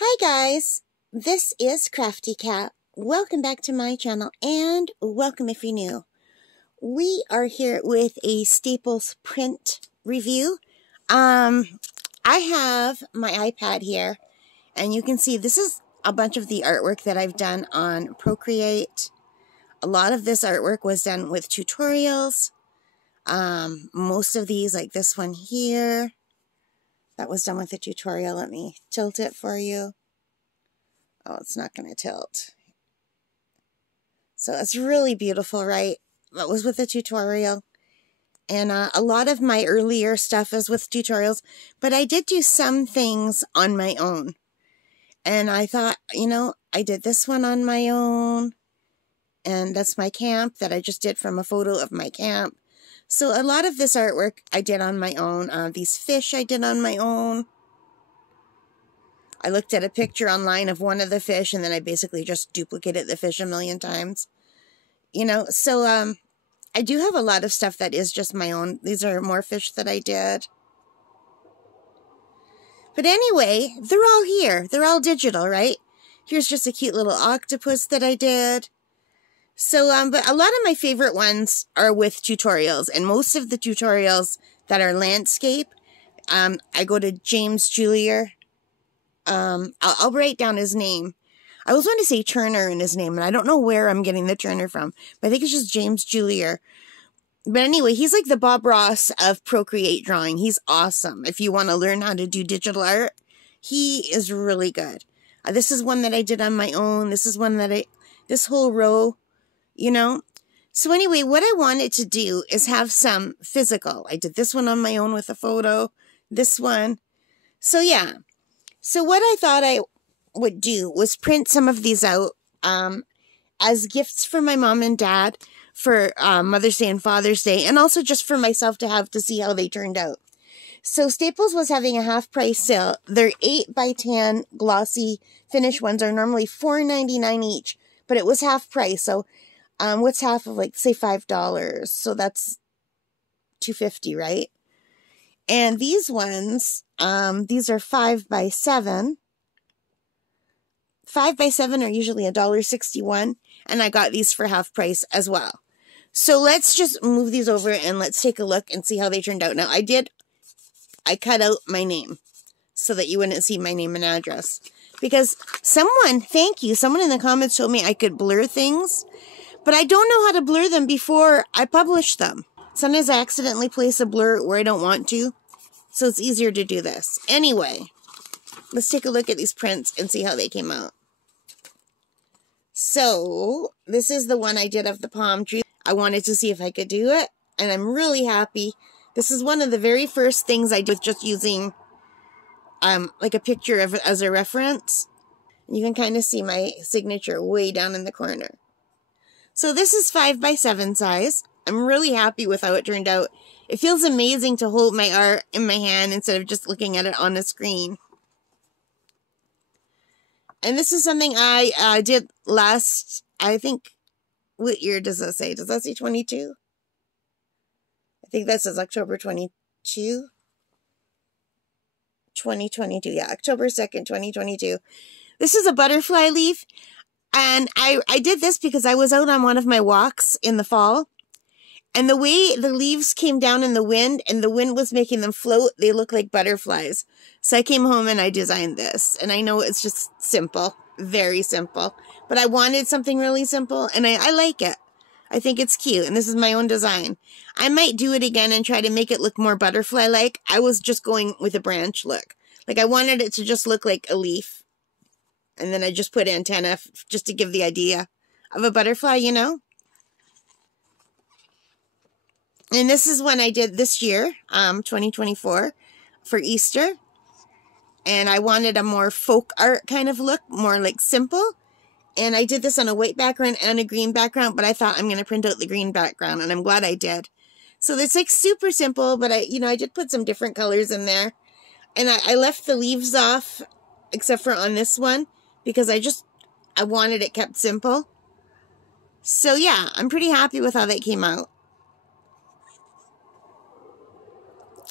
Hi guys, this is Crafty Cat. Welcome back to my channel and welcome if you're new. We are here with a Staples print review. I have my iPad here and you can see this is a bunch of the artwork that I've done on Procreate. A lot of this artwork was done with tutorials. Most of these, like this one here, that was done with a tutorial. Let me tilt it for you. Oh, it's not going to tilt. So it's really beautiful, right? That was with a tutorial. And a lot of my earlier stuff is with tutorials. But I did do some things on my own. And I thought, you know, I did this one on my own. And that's my camp that I just did from a photo of my camp. So a lot of this artwork I did on my own. These fish I did on my own. I looked at a picture online of one of the fish and then I basically just duplicated the fish a million times. You know, so I do have a lot of stuff that is just my own. These are more fish that I did. But anyway, they're all here. They're all digital, right? Here's just a cute little octopus that I did. So, but a lot of my favorite ones are with tutorials. And most of the tutorials that are landscape, I go to James Julier. I'll write down his name. I always want to say Turner in his name, and I don't know where I'm getting the Turner from, but I think it's just James Julier. But anyway, he's like the Bob Ross of Procreate drawing. He's awesome. If you want to learn how to do digital art, he is really good. This is one that I did on my own. This is one that this whole row, you know. So anyway, what I wanted to do is have some physical. I did this one on my own with a photo, this one. So yeah. So what I thought I would do was print some of these out as gifts for my mom and dad for Mother's Day and Father's Day, and also just for myself to have to see how they turned out. So Staples was having a half-price sale. Their 8x10 glossy finish ones are normally $4.99 each, but it was half price. So what's half of, like, say $5? So that's $2.50, right? And these ones, these are 5x7. 5x7 are usually $1.61, and I got these for half price as well. So let's just move these over and let's take a look and see how they turned out. Now, I cut out my name so that you wouldn't see my name and address. Because thank you, someone in the comments told me I could blur things, but I don't know how to blur them before I publish them. Sometimes I accidentally place a blur where I don't want to, so it's easier to do this. Anyway, let's take a look at these prints and see how they came out. So, this is the one I did of the palm tree. I wanted to see if I could do it, and I'm really happy. This is one of the very first things I did with just using like a picture of it as a reference. You can kind of see my signature way down in the corner. So this is 5x7 size. I'm really happy with how it turned out. It feels amazing to hold my art in my hand instead of just looking at it on a screen. And this is something I did last, I think, what year does that say? Does that say 22? I think that says October 22. 2022, yeah, October 2nd, 2022. This is a butterfly leaf. And I did this because I was out on one of my walks in the fall. And the way the leaves came down in the wind and the wind was making them float, they look like butterflies. So I came home and I designed this. And I know it's just simple, very simple. But I wanted something really simple and I like it. I think it's cute and this is my own design. I might do it again and try to make it look more butterfly-like. I was just going with a branch look. Like I wanted it to just look like a leaf. And then I just put antenna just to give the idea of a butterfly, you know? And this is one I did this year, 2024, for Easter. And I wanted a more folk art kind of look, more like simple. And I did this on a white background and a green background, but I thought I'm going to print out the green background, and I'm glad I did. So it's like super simple, but I did put some different colors in there. And I left the leaves off, except for on this one, because I wanted it kept simple. So yeah, I'm pretty happy with how that came out.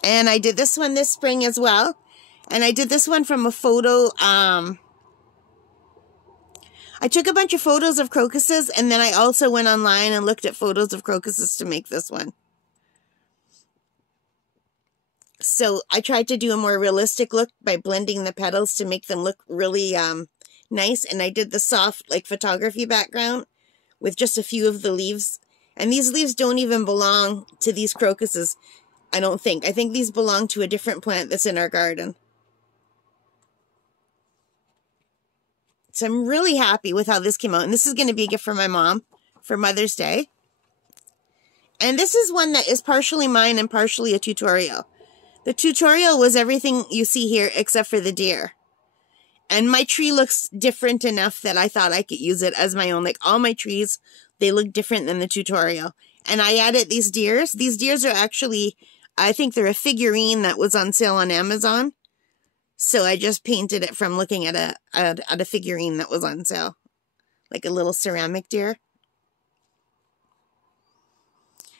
And I did this one this spring as well. And I did this one from a photo I took a bunch of photos of crocuses, and then I also went online and looked at photos of crocuses to make this one. So I tried to do a more realistic look by blending the petals to make them look really nice. And I did the soft, like, photography background with just a few of the leaves. And these leaves don't even belong to these crocuses, I don't think. I think these belong to a different plant that's in our garden. So I'm really happy with how this came out. And this is going to be a gift for my mom for Mother's Day. And this is one that is partially mine and partially a tutorial. The tutorial was everything you see here except for the deer. And my tree looks different enough that I thought I could use it as my own. Like all my trees, they look different than the tutorial. And I added these deers. These deers are actually, I think they're a figurine that was on sale on Amazon. So I just painted it from looking at a figurine that was on sale. Like a little ceramic deer.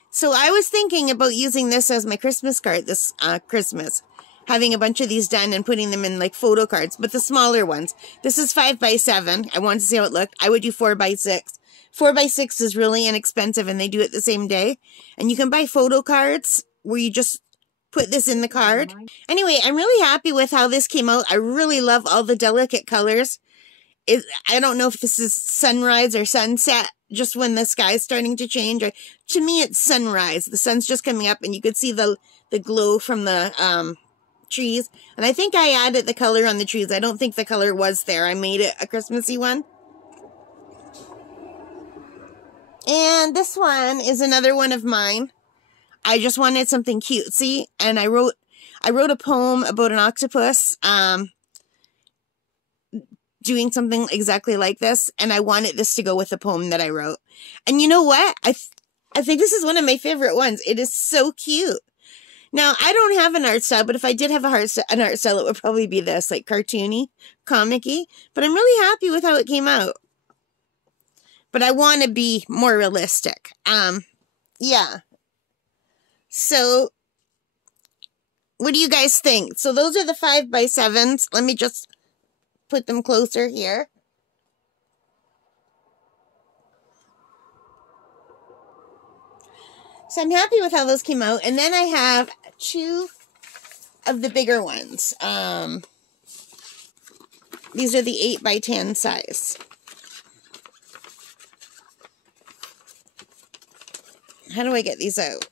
So I was thinking about using this as my Christmas card this Christmas. Having a bunch of these done and putting them in like photo cards. But the smaller ones. This is 5x7. I wanted to see how it looked. I would do 4x6. 4x6 is really inexpensive and they do it the same day. And you can buy photo cards where you just put this in the card. Anyway, I'm really happy with how this came out. I really love all the delicate colors. I don't know if this is sunrise or sunset, just when the sky is starting to change. Or, to me, it's sunrise. The sun's just coming up and you could see the glow from the trees. And I think I added the color on the trees. I don't think the color was there. I made it a Christmassy one. And this one is another one of mine. I just wanted something cutesy, and I wrote a poem about an octopus doing something exactly like this, and I wanted this to go with the poem that I wrote. And you know what? I think this is one of my favorite ones. It is so cute. Now, I don't have an art style, but if I did have an art style, it would probably be this, like cartoony, comic-y. But I'm really happy with how it came out. But I want to be more realistic. Yeah. So, what do you guys think? So those are the 5x7s. Let me just put them closer here. So I'm happy with how those came out. And then I have 2 of the bigger ones. These are the 8x10 size. How do I get these out?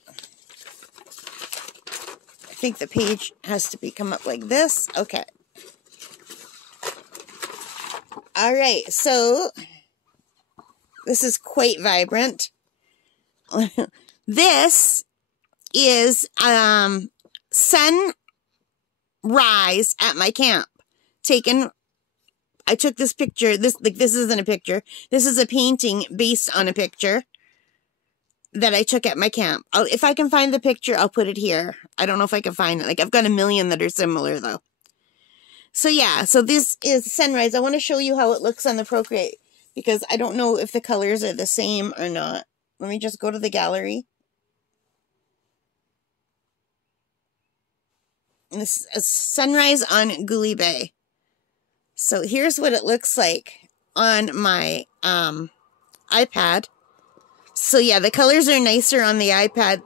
I think the page has to come up like this. Okay. All right. So this is quite vibrant. This is sunrise at my camp. I took this picture. This isn't a picture. This is a painting based on a picture that I took at my camp. If I can find the picture, I'll put it here. I don't know if I can find it. Like, I've got a million that are similar, though. So, yeah. So, this is sunrise. I want to show you how it looks on the Procreate, because I don't know if the colors are the same or not. Let me just go to the gallery. And this is a sunrise on Gully Bay. So, here's what it looks like on my iPad. So yeah, the colors are nicer on the iPad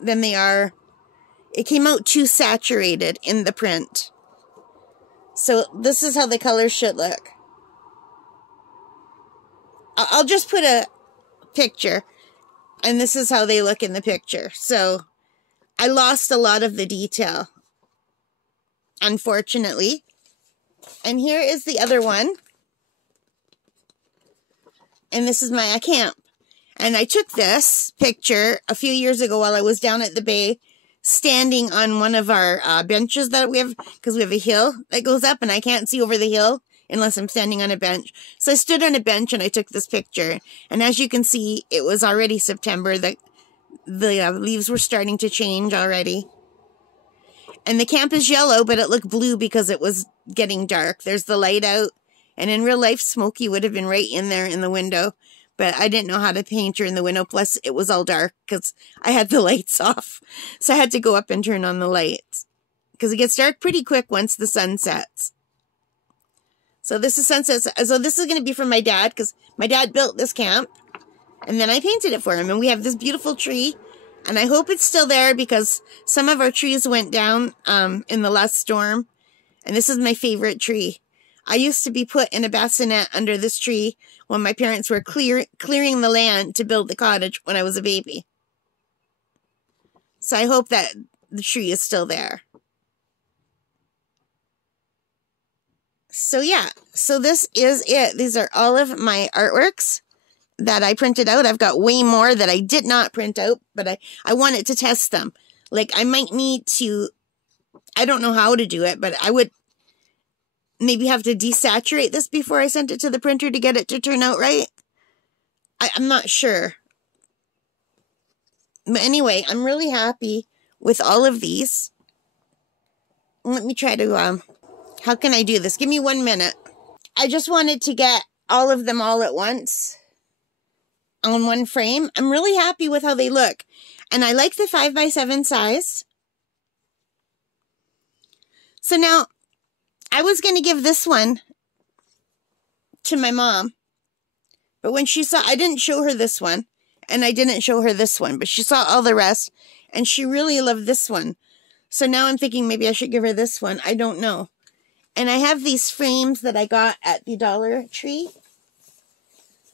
than they are. It came out too saturated in the print. So this is how the colors should look. I'll just put a picture, and this is how they look in the picture. So I lost a lot of the detail, unfortunately. And here is the other one. And this is my camp. And I took this picture a few years ago while I was down at the bay, standing on one of our benches that we have, because we have a hill that goes up, and I can't see over the hill unless I'm standing on a bench. So I stood on a bench and I took this picture. And as you can see, it was already September. The leaves were starting to change already. And the camp is yellow, but it looked blue because it was getting dark. There's the light out. And in real life, Smokey would have been right in there in the window. But I didn't know how to paint her in the window. Plus, it was all dark because I had the lights off. So I had to go up and turn on the lights, because it gets dark pretty quick once the sun sets. So this is Sunset. So this is going to be from my dad, because my dad built this camp. And then I painted it for him. And we have this beautiful tree. And I hope it's still there, because some of our trees went down in the last storm. And this is my favorite tree. I used to be put in a bassinet under this tree when my parents were clearing the land to build the cottage when I was a baby. So I hope that the tree is still there. So yeah, so this is it. These are all of my artworks that I printed out. I've got way more that I did not print out, but I wanted to test them. Like, I might need to, I don't know how to do it, but I would maybe have to desaturate this before I sent it to the printer to get it to turn out right. I'm not sure. But anyway, I'm really happy with all of these. Let me try to, how can I do this? Give me 1 minute. I just wanted to get all of them all at once on one frame. I'm really happy with how they look. And I like the 5x7 size. So now, I was going to give this one to my mom. But when she saw, I didn't show her this one. And I didn't show her this one. But she saw all the rest. And she really loved this one. So now I'm thinking maybe I should give her this one. I don't know. And I have these frames that I got at the Dollar Tree.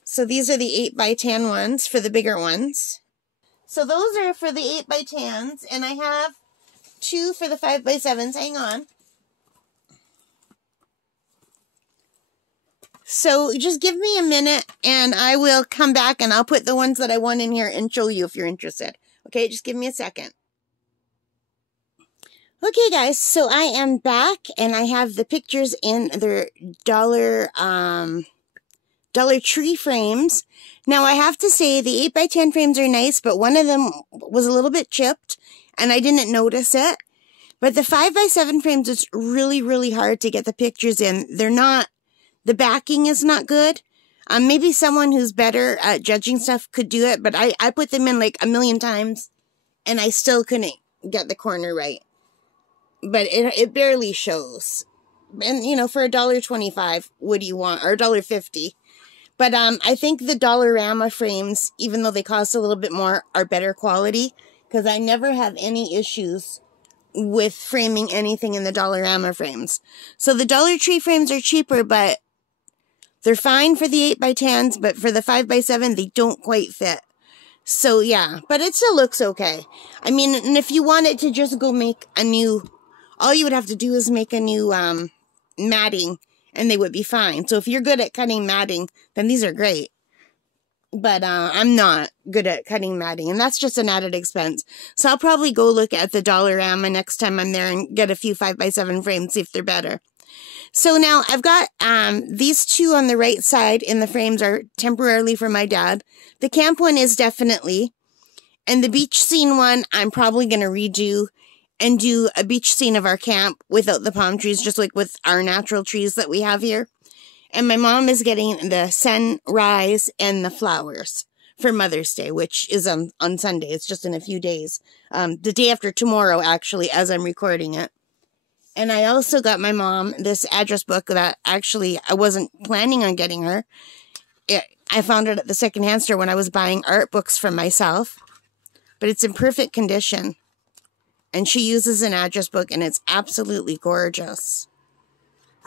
So these are the 8x10 ones for the bigger ones. So those are for the 8x10s. And I have 2 for the 5x7s. Hang on. So just give me a minute and I will come back and I'll put the ones that I want in here and show you if you're interested. Okay, just give me a second. Okay, guys, so I am back and I have the pictures in their Dollar Tree frames. Now, I have to say the 8x10 frames are nice, but one of them was a little bit chipped and I didn't notice it. But the 5x7 frames, it's really, really hard to get the pictures in. They're not, the backing is not good. Maybe someone who's better at judging stuff could do it, but I put them in like 1,000,000 times and I still couldn't get the corner right. But it barely shows. And, you know, for $1.25, what do you want? Or $1.50. But I think the Dollarama frames, even though they cost a little bit more, are better quality. Because I never have any issues with framing anything in the Dollarama frames. So the Dollar Tree frames are cheaper, but they're fine for the 8x10s. But for the 5x7, they don't quite fit. So, yeah. But it still looks okay. I mean, and if you wanted to just go make a new... All you would have to do is make a new matting, and they would be fine. So if you're good at cutting matting, then these are great. But I'm not good at cutting matting, and that's just an added expense. So I'll probably go look at the Dollarama next time I'm there and get a few 5x7 frames, see if they're better. So now I've got these two on the right side in the frames are temporarily for my dad. The camp one is definitely, and the beach scene one I'm probably going to redo and do a beach scene of our camp without the palm trees, just like with our natural trees that we have here. And my mom is getting the sunrise and the flowers for Mother's Day, which is on Sunday. It's just in a few days. The day after tomorrow, actually, as I'm recording it. And I also got my mom this address book that actually I wasn't planning on getting her. I found it at the secondhand store when I was buying art books for myself. But it's in perfect condition. And she uses an address book, and it's absolutely gorgeous.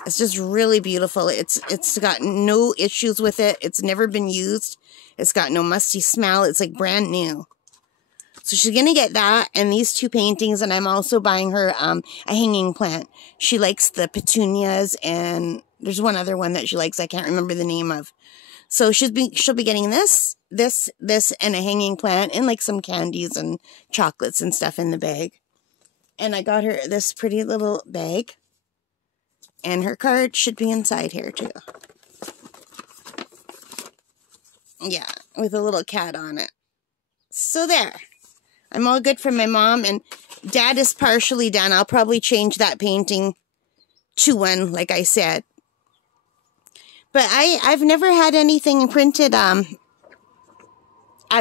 It's just really beautiful. It's got no issues with it. It's never been used. It's got no musty smell. It's like brand new. So she's going to get that and these two paintings, and I'm also buying her a hanging plant. She likes the petunias, and there's one other one that she likes I can't remember the name of. So she'll be getting this, and a hanging plant, and like some candies and chocolates and stuff in the bag. And I got her this pretty little bag. And her card should be inside here, too. Yeah, with a little cat on it. So there. I'm all good for my mom. And Dad is partially done. I'll probably change that painting to one, like I said. But I've never had anything printed at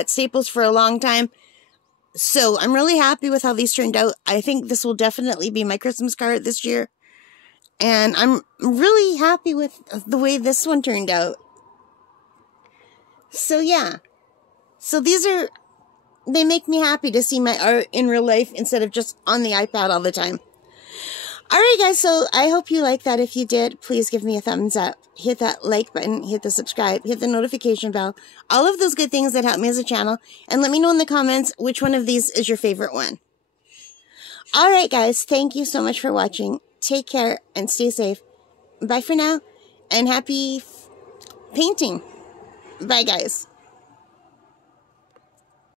Staples for a long time. So I'm really happy with how these turned out. I think this will definitely be my Christmas card this year. And I'm really happy with the way this one turned out. So yeah. So they make me happy to see my art in real life instead of just on the iPad all the time. Alright guys, so I hope you liked that. If you did, please give me a thumbs up. Hit that like button, hit the subscribe, hit the notification bell. All of those good things that help me as a channel. And let me know in the comments which one of these is your favorite one. Alright guys, thank you so much for watching. Take care and stay safe. Bye for now, and happy painting. Bye guys.